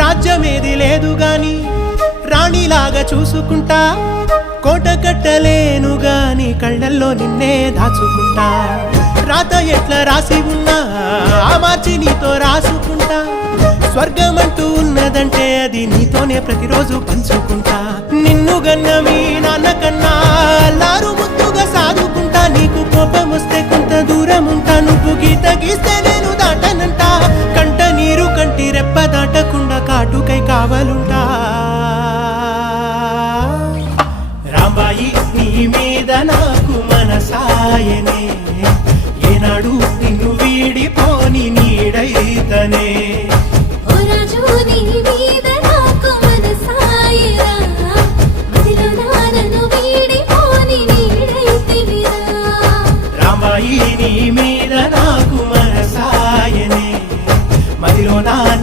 రాజ్యమేది లేదు గాని రాణిలాగా చూసుకుంటా, కోట కట్టలేను గాని కళ్ళల్లో నిన్నే దాచుకుంటా. రాత ఎట్లా రాసి ఉన్నా ఆ మార్చి నీతో రాసుకుంటా. స్వర్గమంటూ ఉన్నదంటే అది నీతోనే ప్రతిరోజు పంచుకుంటా. నిన్ను గన్న మీ నాన్న కన్నా లారు ముద్దుగా సాదుకుంటా. నీకు కోపం వస్తే కొంత దూరం ఉంటా, నువ్వు గీత గీస్తే నేను దాటనంట. కంట నీరు కంటి రెప్ప దాటకుండా కాటుకై కావలుంటా. రాంబాయి నీ మీద నాకు మనసాయనే, ఏనాడు నిన్ను వీడిపోని నీడైతనే. ఓ రాజు నీ